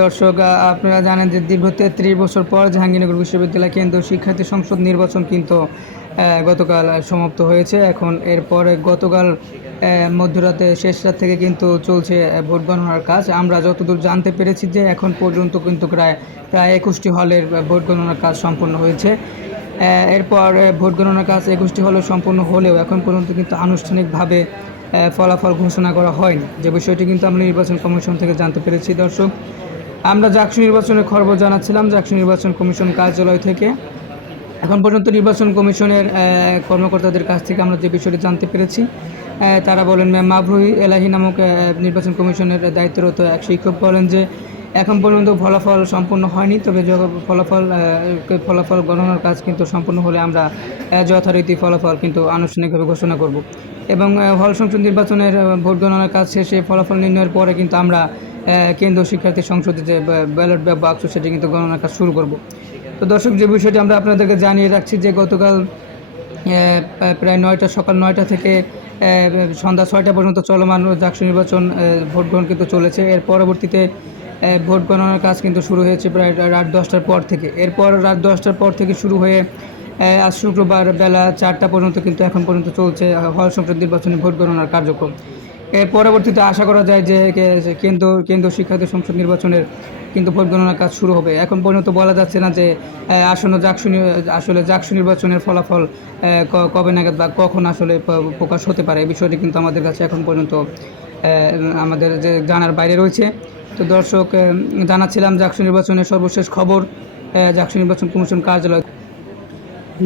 দর্শক, আপনারা জানেন যে দীর্ঘ ৩৩ বছর পর জাহাঙ্গীরনগর বিশ্ববিদ্যালয় কেন্দ্রীয় শিক্ষার্থী সংসদ নির্বাচন কিন্তু গতকাল সমাপ্ত হয়েছে। এখন এরপরে গতকাল মধ্যরাতে শেষ রাত থেকে কিন্তু চলছে ভোট গণনার কাজ। আমরা যতদূর জানতে পেরেছি যে এখন পর্যন্ত কিন্তু প্রায় ২১টি হলের ভোট গণনার কাজ সম্পন্ন হয়েছে। এরপর ভোট গণনার কাজ ২১টি হলে সম্পন্ন হলেও এখন পর্যন্ত কিন্তু আনুষ্ঠানিকভাবে ফলাফল ঘোষণা করা হয়নি, যে বিষয়টি কিন্তু আমরা নির্বাচন কমিশন থেকে জানতে পেরেছি। দর্শক, আমরা জাকসু নির্বাচনের খবর জানাচ্ছিলাম জাকসু নির্বাচন কমিশন কার্যালয় থেকে। এখন পর্যন্ত নির্বাচন কমিশনের কর্মকর্তাদের কাছ থেকে আমরা যে বিষয়টি জানতে পেরেছি, তারা বলেন, মাবরুই এলাহি নামক নির্বাচন কমিশনের দায়িত্বরত এক শিক্ষক বলেন যে এখন পর্যন্ত ফলাফল সম্পূর্ণ হয়নি, তবে ফলাফল গণনার কাজ কিন্তু সম্পূর্ণ হলে আমরা যথারীতি ফলাফল কিন্তু আনুষ্ঠানিকভাবে ঘোষণা করব এবং হল সংসদ নির্বাচনের ভোট গণনার কাজ শেষে ফলাফল নির্ণয়ের পরে কিন্তু আমরা কেন্দ্রীয় শিক্ষার্থী সংসদে যে ব্যালট বাক্স সেটি কিন্তু গণনার কাজ শুরু করব। তো দর্শক, যে বিষয়টি আমরা আপনাদেরকে জানিয়ে রাখছি যে গতকাল প্রায় সকাল ৯টা থেকে সন্ধ্যা ৬টা পর্যন্ত চলমান জাকসু নির্বাচন ভোট গ্রহণ কিন্তু চলেছে। এর পরবর্তীতে ভোট গণনার কাজ কিন্তু শুরু হয়েছে প্রায় রাত 10টার পর থেকে। এরপর রাত 10টার পর থেকে শুরু হয়ে আজ শুক্রবার বেলা 4টা পর্যন্ত কিন্তু এখন পর্যন্ত চলছে হল সংসদ নির্বাচনে ভোট গণনার কার্যক্রম। এর পরবর্তীতে আশা করা যায় যে কেন্দ্রীয় শিক্ষার্থী সংসদ নির্বাচনের কিন্তু ভোট গণনার কাজ শুরু হবে। এখন পর্যন্ত বলা যাচ্ছে না যে আসন্ন জাকসু নির্বাচনের ফলাফল কবে নাগাদ বা কখন আসলে প্রকাশ হতে পারে, এই বিষয়টি কিন্তু আমাদের কাছে এখন পর্যন্ত আমাদের যে জানার বাইরে রয়েছে। তো দর্শক, জানাচ্ছিলাম জাকসু নির্বাচনের সর্বশেষ খবর জাকসু নির্বাচন কমিশন কার্যালয়।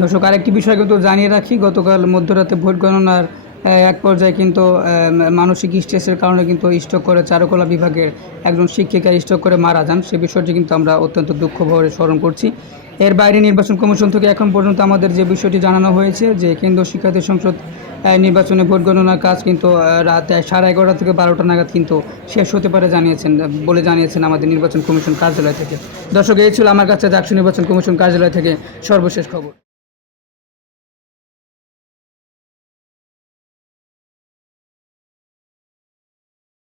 দর্শক, আরেকটি বিষয় কিন্তু জানিয়ে রাখি, গতকাল মধ্যরাতে ভোট গণনার এক পর্যায়ে কিন্তু মানসিক স্ট্রেসের কারণে কিন্তু স্ট্রোক করে চারুকলা বিভাগের একজন শিক্ষিকা স্ট্রোক করে মারা যান। সে বিষয়টি কিন্তু আমরা অত্যন্ত দুঃখ ভরে স্মরণ করছি। এর বাইরে নির্বাচন কমিশন থেকে এখন পর্যন্ত আমাদের যে বিষয়টি জানানো হয়েছে যে কেন্দ্রীয় শিক্ষার্থী সংসদ নির্বাচনে ভোট গণনার কাজ কিন্তু রাত 11:30 থেকে 12টা নাগাদ কিন্তু শেষ হতে পারে জানিয়েছেন আমাদের নির্বাচন কমিশন কার্যালয় থেকে। দর্শক, এই ছিল আমার কাছে জাকসু নির্বাচন কমিশন কার্যালয় থেকে সর্বশেষ খবর।